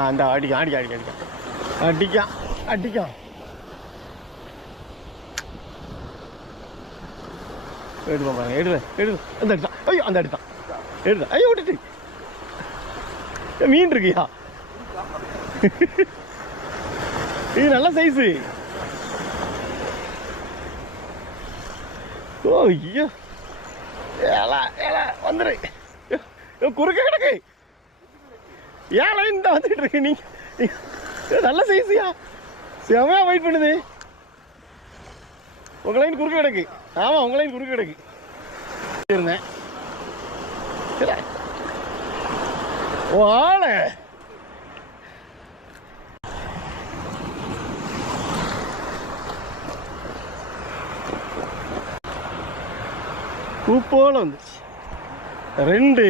அந்த அடிக்கான் அடிக்கான் அடிக்கான் அடிக்கான் அடிக்கான் எடுப்போம் பாருங்க எடுவேன் அந்த அடித்தான் ஐயோ அந்த அடித்தான் எடுத்தான் ஐயோ விட்டுட்டு மீன் இருக்குயா இது நல்ல சைஸு ஓ ஐயோ ஏலா ஏலா வந்துடு குறுக்க கிடக்கு ஏன் லைன் தான் வந்துட்டு இருக்கு நீங்க நல்ல சைஸியா செமையா வெயிட் பண்ணுது உங்க லைன் குறுக்க கிடக்கு ஆமா உங்க லைன் குறுக்க கிடக்கு இருந்தேன் ஓ ஆள பூ போல வந்துச்சு 2